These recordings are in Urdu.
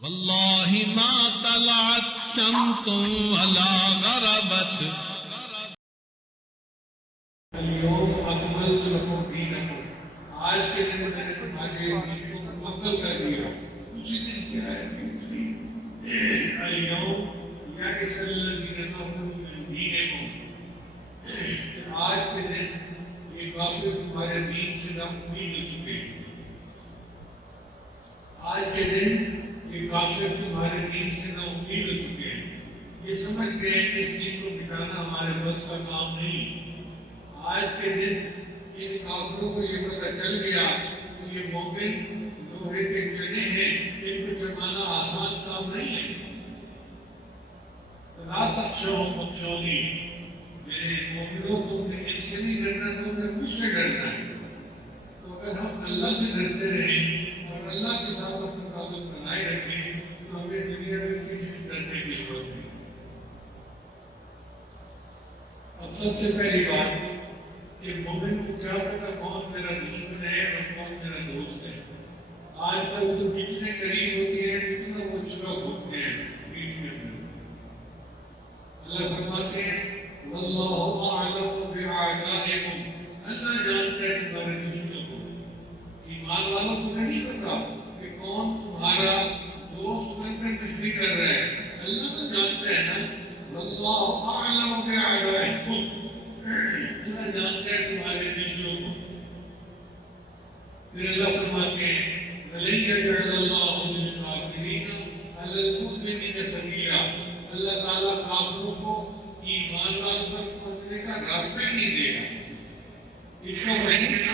واللہ ما طلعت شمس ولا غربت اليوم اکملت لکم دینکم، آج کے دن میں نے تمہارے دین کو مکمل کر دیا. اسی دن کیا ہے اليوم یئس الذین کفروا من دینکم، آج کے دن یہ کافر تمہارے دین سے نا امید ہو چکے ہیں. آج کے دن یہ کافر تمہارے دین سے نا امید ہو چکے ہیں. یہ سمجھ گئے کہ اس دین کو مٹانا ہمارے بس کا کام نہیں. آج کے دن ان کافروں کو یہ پتہ چل گیا کہ یہ مومن لوہے کے چنے ہیں، ان کو چمانا آسان کام نہیں ہے. لا تخشوهم واخشونی، میرے مومنوں تم نے ان سے نہیں ڈرنا، تم نے مجھ سے ڈرنا ہے. تو اگر ہم اللہ سے ڈرتے رہیں اور اللہ کے ساتھ اپنا تعلق بنائے رکھیں تو ہمیں دنیا میں کسی سے ڈرنے کی ضرورت نہیں. اب سب سے پہلی بات کہ مومن کو کیا پتا کون میرا دشمن ہے اور کون میرا دوست ہے. آج کل تو کتنے قریب ہوتے ہیں کتنا وہ چھپا گھومتے ہیں پیٹ کے اندر. اللہ فرماتے ہیں واللہ اعلم باعدائکم، اللہ جانتا ہے تمہارے دشمنوں کو. ایمان والوں تمہیں نہیں پتا کہ کون تمہارا دوست بن کر دشمنی کر رہا ہے. اللہ تو جانتا ہے نا. واللہ اعلم باعدائکم، اللہ جانتا ہے تمہارے دشمنوں کو. پھر اللہ فرماتے ہیں وَلَن يَجْعَلَ اللَّهُ لِلْكَافِرِينَ عَلَى الْمُؤْمِنِينَ سَبِيلًا، اللہ تعالیٰ کافروں کو ایمان والوں تک پہنچنے کا راستہ ہی نہیں دے گا. اس کا وہی جیسے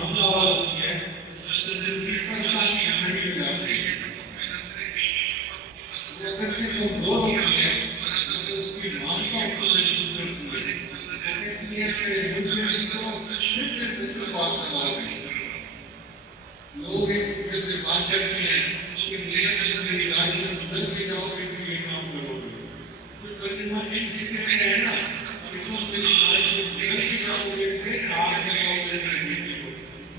حملہ آواز ہوتی ہے اگر کے کمزور ہوتی ہے تو اس کی مان کا اپنے کرتی ہے. وہ کہتی ہے کہ مجھ سے جن کو بالکل بات کروا دیں. لوگ ایک دوسرے سے بات کرتے ہیں کہ میری رائے سے بدل کے جاؤ گے تو یہ کام کرو گے. تو ترجمہ ان فکر میں ہے نا کہ تم میری رائے سے بدل کے جاؤ گے پھر آگ لگاؤ گے میری بیٹی کو.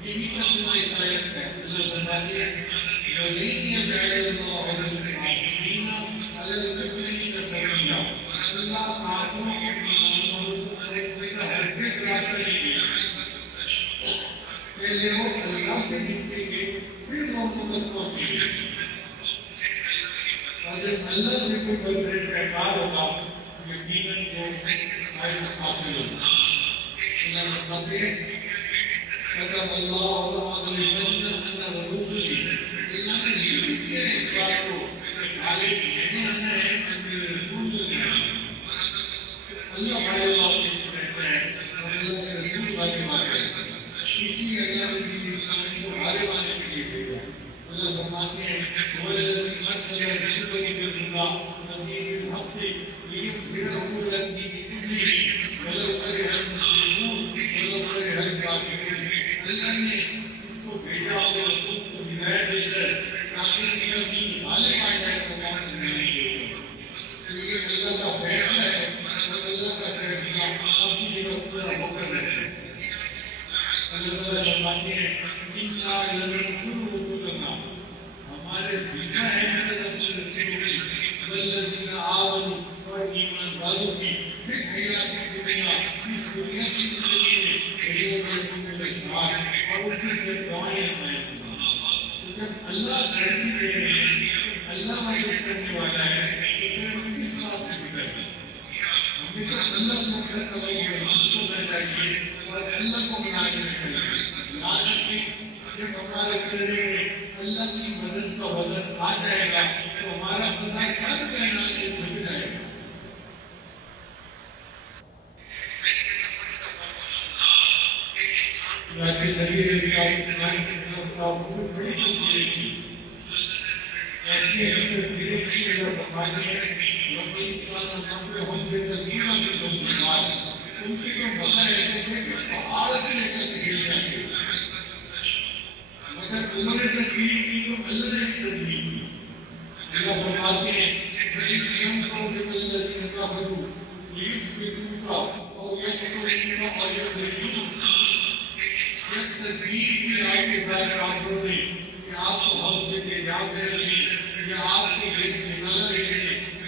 یہی ترجمہ عیسائیت ہے. اللہ فرماتے ہیں وَلَن يَجْعَلَ اللَّهُ لِلْكَافِرِينَ عَلَى الْمُؤْمِنِينَ سَبِيلًا، اللہ کافروں کو ایمان والوں کو ہرگز راستہ نہیں دے گا. پہلے وہ اللہ سے نپٹیں گے پھر لوگوں تک پہنچیں گے. اور جب اللہ سے کوئی بلکہ بیکار ہوگا یقیناً کو خیر حاصل ہوگا. اللہ فرماتے ہیں كتب اللہ لأغلبن أنا ورسلي، اللہ نے لکھ دیا ہے اس بات کو کہ غالب میں نے آنا ہے اور میرے رسول نے آنا ہے. اللہ غالب آپ کے رہتا ہے اور اللہ کے رسول غالب آتا ہے. اسی اللہ نے دین اسلام کو غالب آنے کے لیے بھیجا. اللہ فرماتے ہیں وَالَّذِي أَرْسَلَ رَسُولَهُ بِالْهُدَىٰ وَدِينِ الْحَقِّ لِيُظْهِرَهُ عَلَى الدِّينِ كُلِّهِ وَلَوْ كَرِهَ الْمُشْرِكُونَ وَلَوْ كَرِهَ الْكَافِرُونَ. اللہ نے اس کو بھیجا اپنے رسول کو ہدایت دے کر تاکہ ان کا دین غالب آ جائے تو کام سے نہیں دے گا. یہ اللہ کا فیصلہ ہے اور اللہ کا فیصلہ اپنی جگہ پورا ہو کر رہے. اللہ تعالیٰ فرماتے ہیں اِنَّا لَنَنصُرُ رُسُلَنَا، ہمارے ذمہ ہے مدد اپنے رسولوں کی وَالَّذِينَ آمَنُوا، اور ایمان والوں کی فی الحیات الدنیا، اس دنیا کی زندگی میں اور اس میں جب دعائیں آئیں. تو جب اللہ گارنٹی دے رہے ہیں اللہ مدد کرنے والا ہے تو پھر ہمیں کس بات سے فکر ہے؟ ہمیں تو اللہ سے فکر کرنا چاہیے اور اللہ کو منا کے رکھنا چاہیے. یاد رکھیں جب ہمارے پیڑے میں اللہ کی مدد کا وزن آ جائے گا تو ہمارا خدا سب کائنات سے جھک جائے گا. چنانچہ نبی علیہ السلام کے خلاف کافروں نے بڑی تدبیریں کی. ایسی تدبیریں کی اللہ فرماتے ہیں وَإِنْ كَانَ أَمْرُهُمْ لِتَكُونَ بِهِمْ جِبَالٌ، ان کے جو بغیر ایسے تھے کہ پہاڑ پہ لے کر گر جاتے. مگر انہوں نے تدبیر کی تو اللہ نے بھی تدبیر کی. اللہ فرماتے ہیں وَإِذْ يَمْكُرُ بِكَ الَّذِينَ كَفَرُوا لِيُثْبِتُوكَ أَوْ يَقْتُلُوكَ أَوْ يُخْرِجُوكَ. جب تدبیر آپ کے ساتھ کافروں نے کہ آپ کو حوض سے لے جا دے یا آپ کو جیل سے نکالا دے دے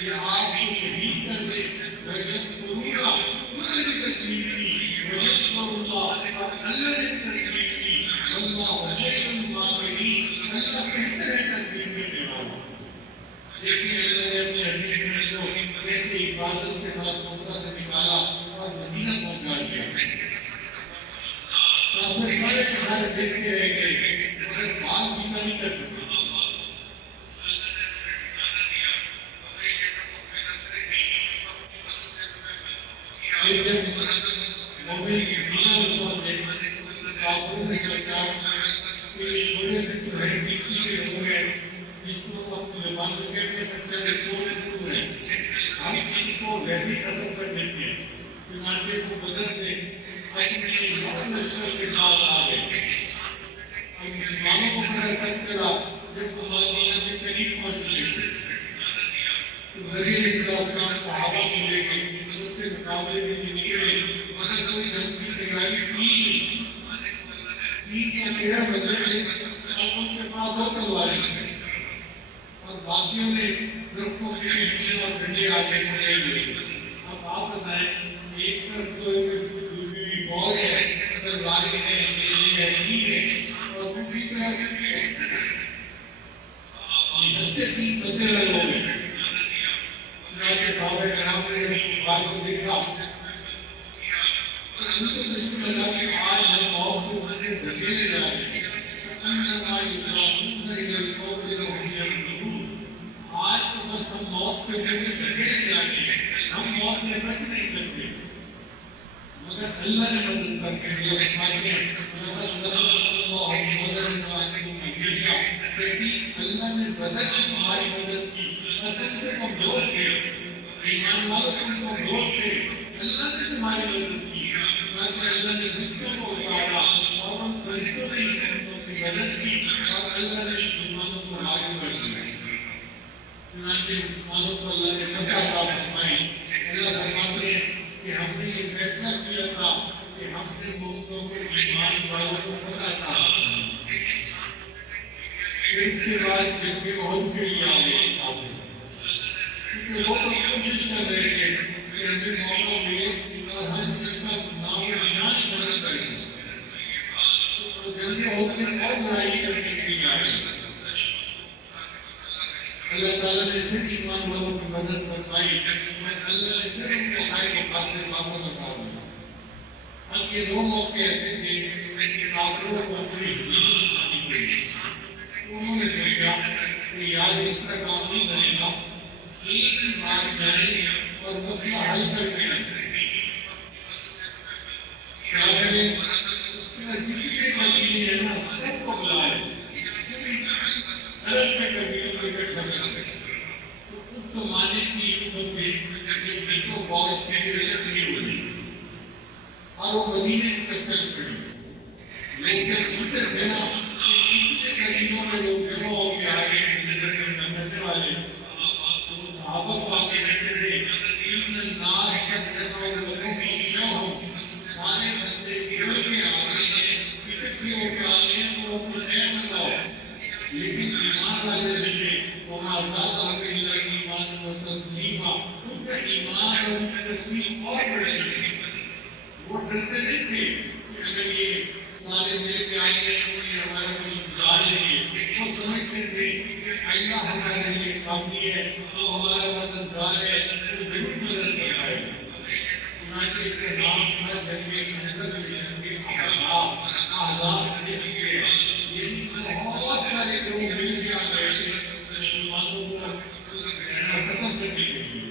یا آپ کو شہید کر دے وَيَذْكُرُونَ اللہ نے تکلیف کی وَيَذْكُرُ اللہ اور اللہ نے تکلیف کی واللہ خیر الماکرین اللہ بہتر ہے تکلیف دینے والا. دیکھیں اللہ نے اپنے حدیث کو کیسے حفاظت کے ساتھ مکہ سے نکالا اور مدینہ پہنچا دیا. کافر سارے سارے دیکھتے رہ گئے مگر بات بھی نہیں کر سکتے. جب مومن مدینہ میں پہنچے کافروں نے سوچا کہ اس چھوٹے سے تمہیں مٹی کے ہو گئے جس کو اپنی زبان میں کہتے ہیں بچہ کے ٹوٹ ہے ہم ان کو ویسے ہی ختم کر دیتے ہیں. چنانچہ وہ بدر میں اپنے لشکر کے ساتھ آ گئے اور مسلمانوں کو پڑھ کر کرا جب وہ مدینہ کے قریب پہنچ گئے تو نبی علیہ السلام صحابہ کو لے کے ان سے مقابلے کے لیے نکلے مگر کوئی جنگ کی تیاری تھی نہیں. 3 یا 13 بندے تھے اور ان کے پاس 2 تلواریں تھیں اور باقیوں نے درختوں کے ٹہنیاں اور ڈنڈے آگے پکڑے ہوئے. اب آپ بتائیں ایک طرف تو دوسری فوج ہے تلواریں ہیں نیزے ہیں تیر ہیں اور دوسری طرف ہتھے 3 فصلیں ہو گئے. چنانچہ صحابہ کرام نے بات کو دیکھا اور ان کو ضرور لگا کہ آج ہم موت کو دھکیلے جا رہے ہیں. آج تو بس ہم موت کے منہ میں دھکیلے جا رہے ہیں ہم موت سے بچ نہیں سکتے. مگر اللہ نے مدد فرمائی اللہ فرماتے ہیں اللہ نے بدر کی تمہاری مدد کی اور تم کو کمزور تھے ایمان والوں تم کمزور تھے اللہ نے تمہاری مدد کی. اللہ نے فرشتوں کو اتارا اور ان فرشتوں نے ان کی مدد کی اور اللہ نے مسلمانوں کو غالب کر دیا. چنانچہ مسلمانوں کو اللہ نے فتح عطا فرمائی. اللہ فرماتے ہیں کہ ہم نے یہ فیصلہ کیا تھا کہ ہم نے مومنوں کو ایمان والوں کو فتح عطا فرمائی. پھر اس کے بعد جنگ احد کے لیے آگے آتے کیونکہ وہ کوشش کر رہے تھے کہ ہمیں موقع ملے اور ہم ان کا نام جان بنا کریں. تو جنگ احد میں اور لڑائی کرنے کے لیے آئے. اللہ تعالیٰ نے پھر ایمان والوں کی مدد فرمائی اور اللہ نے پھر ان کو خیر و خاصے واپس لوٹا دیا. اب یہ 2 موقع ایسے تھے کہ کافروں کو اپنی حدود شادی کی. انہوں نے سوچا کہ یار اس طرح کام نہیں بنے گا ایک ہی بار جائیں اور مسئلہ حل کر کے کیا کریں. اس کے بعد جتنے قبیلے ہیں نا سب کو بلائے الگ میں قبیلوں کو اکٹھا کریں. تو اس زمانے کی امت میں جب دیکھو فوج تھی اکٹھی ہوئی اور وہ مدینے کی طرف چل پڑی. لوگ جب سنتے تھے نا اتنے قریبوں میں لوگ جمع ہو کے آ گئے کرنے والے تو صحابہ کو آ کے کہتے تھے ان الناس قد جمعوا لكم فاخشوهم. سارے بندے جڑ کے آ گئے ہیں اکٹھے ہو کے آ گئے ہیں وہ اپنا خیر بناؤ. لیکن ایمان والے رہتے وما زادهم الا ایمانا وتسلیما. ان کا ایمان اور ان کا تسلیم اور بڑھ گئی. وہ ڈرتے نہیں تھے کہ اگر یہ سارے مل کے آئیں گے کوئی ہمارا کچھ بگاڑ لیں گے. وہ سمجھتے تھے کہ اللہ ہمارے لیے کافی ہے وہ ہمارا مددگار ہے وہ ضرور مدد کر پائے گا. چنانچہ اس کے نام پر جنگ خندق کے جنگ احزاب لکھ گئے. یعنی بہت سارے لوگ مل کے آ گئے تھے مسلمانوں کو ختم کرنے کے لیے.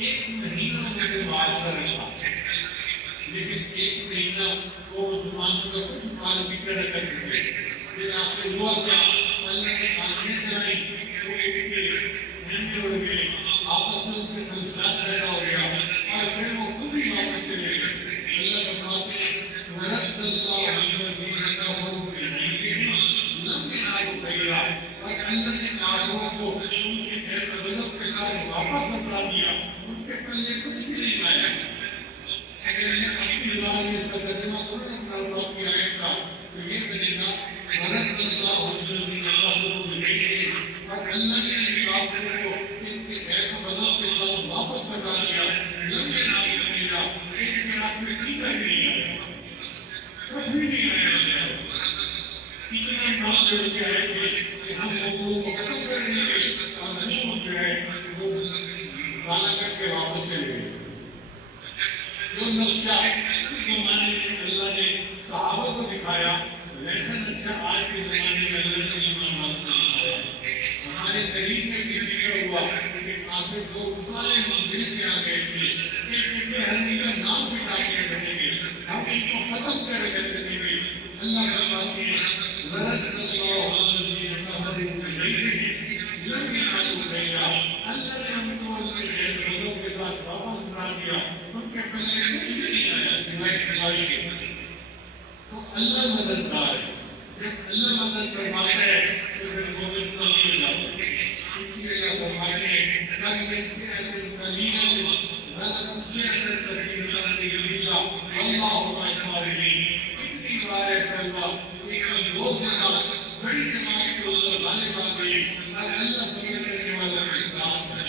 1 مہینہ انہوں نے معاشرہ رکھا لیکن 1 مہینہ وہ مسلمانوں کا کچھ مال بکڑ کر چکے. پھر آخر ہوا کیا اللہ نے آنکھیں چلائی تو ان کے خیمے اڑ گئے آپس میں ان کے خلفات پیدا ہو گیا اور پھر وہ خود ہی واپس چلے گئے. اللہ فرماتے ہیں ورد اللہ الذین کفروا بغیظہم لم ینالوا خیرا. اور اللہ نے کافروں کو ان کے خیر و غضب کے ساتھ واپس لوٹا دیا. ان کے پلے کچھ بھی نہیں آیا. اگر میں اپنی زبان میں اس کا ترجمہ کروں نا قرآن کی آیت کا تو یہ بنے گا ورد اللہ الذین کفروا بغیظہم، اور اللہ نے ان کافروں کو ان کے غیر غضب کے ساتھ واپس لگا دیا، لم ینالوا خیرا، ان کے ہاتھ میں کیسا بھی نہیں آیا، کچھ بھی نہیں آیا۔ اتنا بہت جڑ کے آئے تھے کہ ہم لوگوں کو ختم کر دیں گے، اور دشمن جو ہے وہ گالا کر کے واپس چلے گئے۔ جو نقشہ اس زمانے میں اللہ نے صحابہ کو دکھایا، ویسا نقشہ آج کے زمانے میں اللہ نے ایمان والوں کو دکھایا۔ ہمارے قریب میں بھی ذکر ہوا کہ کافر لوگ سارے مل کے آ گئے تھے کہ ہم ان کا نام مٹا کے رکھیں گے، ہم ان کو ختم کر کے رکھیں گے۔ اللہ فرماتے ہیں ورد اللہ الذین کفروا بغیظہم لم ینالوا خیرا، اللہ نے ان کو ان کے غیر غضب کے ساتھ واپس لا دیا، ان کے پہلے کچھ بھی نہیں آیا سوائے خدائی کے۔ تو اللہ مددگار ہے، جب اللہ مدد فرماتا ہے تو پھر مومن کو نہیں جاتا۔ اس لیے اللہ فرماتے ہیں کم من فئۃ قلیلۃ غلبت فئۃ کثیرۃ بإذن اللہ واللہ مع الصابرین۔ کتنی بار ایسا ہوا ایک لوگ جگہ بڑی جماعت کے اوپر غالب آ گئی اور اللہ صبر کرنے والا کے ساتھ ہے۔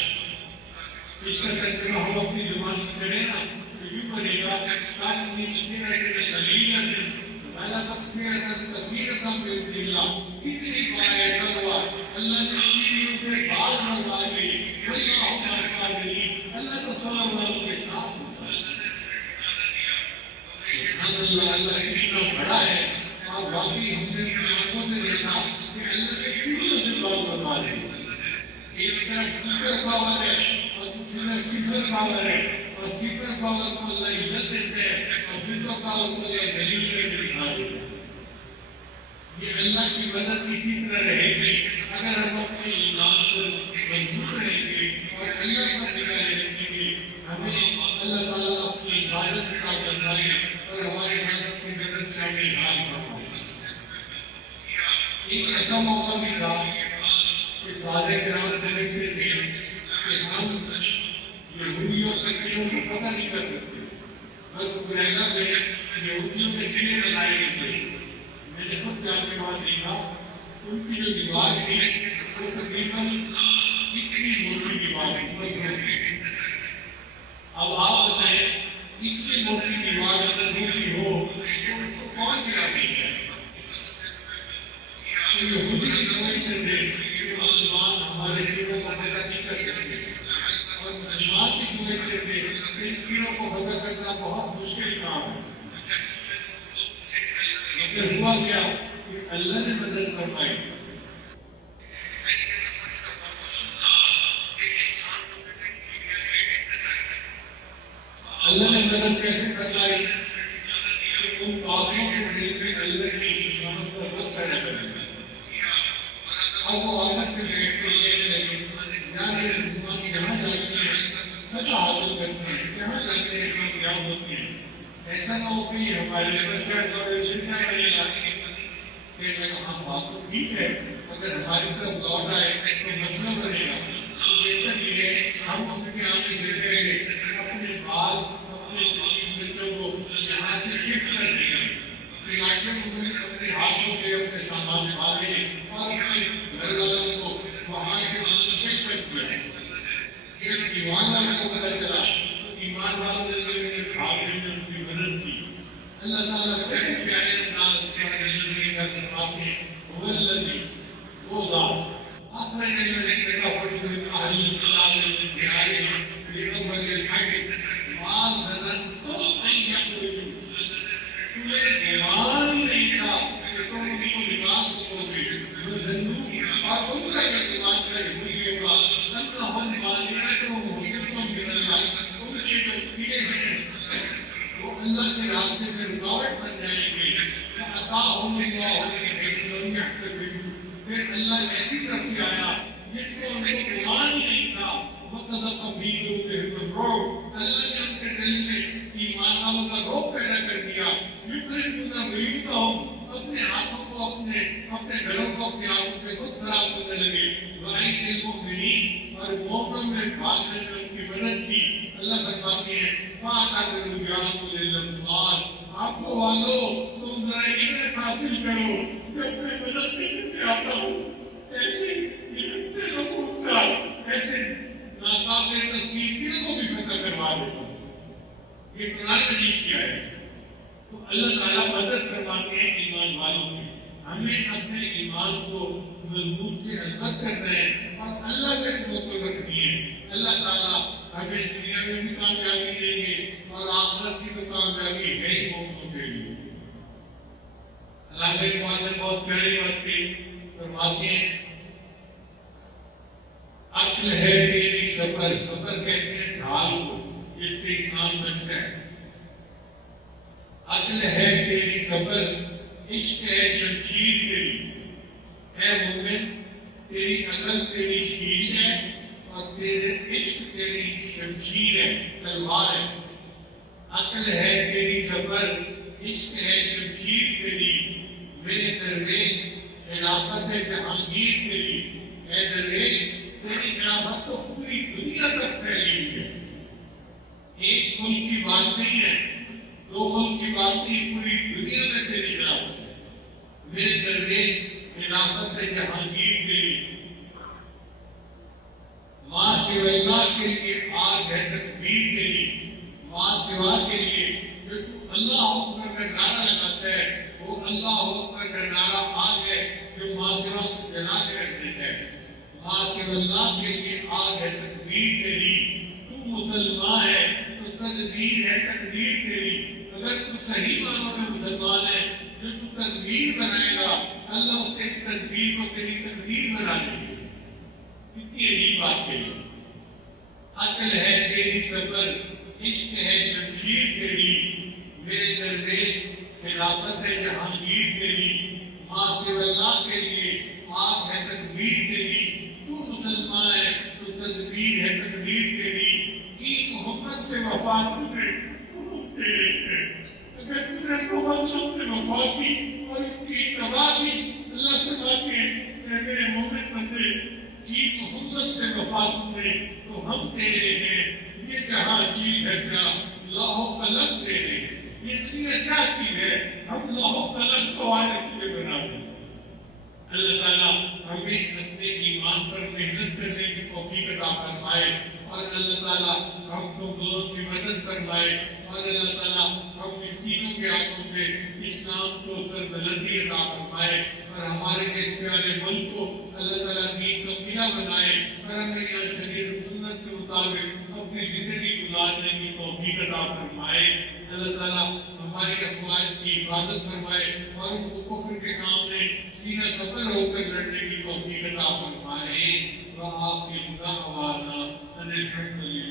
اس کا ترجمہ ہم اپنی زبان میں کریں نا تو یوں بنے گا کم من فئۃ قلیلۃ غلبت فئۃ کثیرۃ بإذن اللہ۔ کتنی بار ایسا ہوا اللہ نے چیزوں سے باز لگا دی، واللہ مع الصابرین، اللہ تو صبر والوں کے ساتھ ہوتا ہے۔ سبحان اللہ، اللہ کتنا بڑا ہے، اور واقعی ہم نے اپنی آنکھوں سے دیکھا کہ اللہ نے چیزوں سے باز لگا دی۔ ایک طرف سپر پاور ہے اور دوسری طرف فیصل پاور ہے، اور سپر پاور کو اللہ عزت دیتے ہیں اور فیصل پاور کو اللہ ذلیل کر کے دکھا دیتا ہے۔ یہ اللہ کی مدد اسی طرح رہے گی اگر ہم اپنے ایمان کو مضبوط رہیں گے اور اللہ پر نگاہیں رکھیں گے۔ ہمیں اللہ تعالیٰ اپنی حفاظت کا فرمائے اور ہمارے ساتھ اپنی مدد سے ہمیں حال فرمائے۔ ایک ایسا موقع بھی تھا کہ صحابہ کرام سمجھتے تھے کہ ہم یہودیوں اور کتوں کو فتح نہیں کر سکتے، اور قریظہ میں یہودیوں نے قلعے بنائے ہوئے تھے۔ میں نے خود جا کے وہاں دیکھا ان کی جو دیوار تھی وہ تقریباً اتنی موٹی دیوار تھی۔ اب آپ بتائیں اتنی موٹی دیوار موٹی ہو تو اس کو کون گرا دیتا ہے؟ تو یہودی سمجھتے تھے کہ مسلمان ہمارے دلوں کو فتح نہیں کر سکتے، اور مسلمان بھی سمجھتے تھے کہ ان دلوں کو فتح کرنا بہت مشکل کام ہے۔ مگر ہوا کیا کہ اللہ نے مدد فرمائی۔ اللہ نے مدد کیسے فرمائی کہ ان کافروں کے دل میں اللہ کی مسلمانوں پر رغبت پیدا کر دیا۔ اب وہ آپس سے بیٹھ کے کہنے لگے یار یہ مسلمان جہاں جاتے ہیں فتح حاصل کرتے ہیں، جہاں جاتے ہیں کامیاب ہوتے ہیں، ایسا نہ ہو کہ یہ ہمارے پر کیا کرے گا۔ کہنے لگا ہاں بات تو ٹھیک ہے، اگر ہماری طرف لوٹ آئے تو مسئلہ بنے گا، تو بہتر یہ ہے ہم ان کے آنے سے پہلے اپنے بال اپنے بچوں کو یہاں سے شفٹ کر دیں گے۔ چنانچہ انہوں نے اپنے ہاتھوں سے اپنے سامان باندھے اور اپنے گھر والوں کو وہاں سے منتقل کر دیا۔ ایک ایمان والوں کو پتہ چلا تو ایمان والوں نے ان کے بھاگنے میں ان کی مدد کی۔ اللہ تعالیٰ بڑے پیارے انداز فرماتے ہیں والذی وہ ذات اخرج الذین کفروا من اہل الکتاب من دیارہم لأول الحج ما ظننتم ان یخرجوا۔ تمہیں گمان ہی نہیں تھا کہ تم ان کو نکال سکو گے، وظنوا اور ان کا یہ گمان تھا یہودیوں کا انہم مانعتہم حجتہم من اللہ، ان کے جو کیے ہیں وہ اللہ کے راستے میں رکاوٹ بن جائیں گے۔ فَأَتَاهُمُ اللَّهُ مِنْ حَيْثُ لَمْ يَحْتَسِبُوا، پھر اللہ ایسی طرف سے آیا جس کو ان کو گمان ہی نہیں تھا۔ وَقَذَفَ فِي قُلُوبِهِمُ الرُّعْبَ، اللہ نے ان کے دل میں ایمان والوں کا رعب پیدا کر دیا۔ يُخْرِجُونَ بُيُوتَهُمْ، اپنے ہاتھوں کو اپنے گھروں کو اپنے ہاتھوں سے خود خراب کرنے لگے۔ وَأَيْدِي الْمُؤْمِنِينَ، اور مومنوں میں بھاگنے میں ان کی مدد کی۔ اللہ فرماتے ہیں فَأَعْتَذِرُوا بِعَقْلِ الْأَبْصَارِ، آنکھوں والو تم ذرا علم حاصل کرو کہ اپنے مدد میں آتا ہوں ایسے نکلتے لوگوں کا ایسے ناقابل تصویر دلوں کو بھی فتح کروا دیتا ہوں. یہ قرآن مجید کیا ہے. تو اللہ تعالیٰ مدد فرماتے ہیں ایمان والوں کی. ہمیں اپنے ایمان کو مضبوط سے عزت کرنا ہے اور اللہ کے توقع رکھنی ہے. اللہ تعالیٰ ہمیں دنیا میں بھی کامیابی دیں گے اور آخرت کی تو کامیابی ہے ہی مومنوں کے لیے. اللہ اقبال نے بہت پیاری بات کی. فرماتے ہیں عقل ہے تیری سفر. سفر کہتے ہیں ڈھال کو جس سے انسان بچتا ہے. عقل ہے تیری سفر عشق ہے شمشیر تیری. اے مومن تیری عقل تیری شیل ہے اور تیرے عشق تیری شمشیر ہے تلوار ہے. عقل ہے تیری سفر عشق ہے شمشیر تیری. میرے درویش خلافت ہے جہانگیر تیری. اے درویش تیری خلافت تو پوری دنیا تک پھیلی ہے. ایک ملک کی بات نہیں ہے, 2 ملک کی بات نہیں, پوری دنیا میں تیری خلافت ہے. میرے درویش خلافت ہے جہانگیر تیری. ماں سوا اللہ کے لیے آگ ہے تکبیر تیری. ماں سوا کے لیے جو تو اللہ اکبر کا نعرہ لگاتا ہے وہ اللہ اکبر کا نعرہ آگ ہے جو ماں سوا کو جلا کے رکھ دیتا ہے. ماں سوا اللہ کے لیے آگ ہے تکبیر تیری. تو مسلمان ہے تو تدبیر ہے تقدیر تیری. اگر تو صحیح معنوں میں مسلمان ہے جو تو تدبیر بنائے گا اللہ اس کے تدبیر کو تیری تقدیر بنا دے گا. کتنی عجیب بات کہی. عقل ہے تیری سفر عشق ہے شمشیر تیری. میرے درویش خلافت ہے جہانگیر تیری. ماں سوا اللہ کے لیے آگ ہے تکبیر تیری. تو مسلمان ہے تو تدبیر ہے تقدیر تیری. کی محمد سے وفا تمہیں تیرے ہے. اگر تم نے محمد سے وفا کی اور ان کی اتباع کی اللہ سے باتیں کہ میرے مومن بندے کی محمد سے وفا تمہیں تو ہم تیرے ہیں. یہ جہاں چیز ہے کیا لوح و قلم تیرے ہیں. یہ دنیا کیا چیز ہے ہم لوح و قلم کو آج اس لیے بنا دیں. اللہ تعالیٰ ہمیں اپنے ایمان پر محنت کرنے کی توفیق عطا فرمائے اور اللہ تعالیٰ ہم کو دونوں کی مدد فرمائے اور اللہ تعالیٰ ہم مسکینوں کے ہاتھوں سے اسلام کو سربلندی عطا فرمائے اور ہمارے اس پیارے ملک کو اللہ تعالیٰ دین کا قلعہ بنائے اور ہمیں یہاں شریعت و سنت کے مطابق اپنی زندگی گزارنے کی توفیق عطا فرمائے. اللہ تعالیٰ ہماری افواج کی حفاظت فرمائے اور ان کو کفر کے سامنے سینہ سفر ہو کر لڑنے کی توفیق عطا فرمائے. وآخر دعوانا ان الحمد للہ.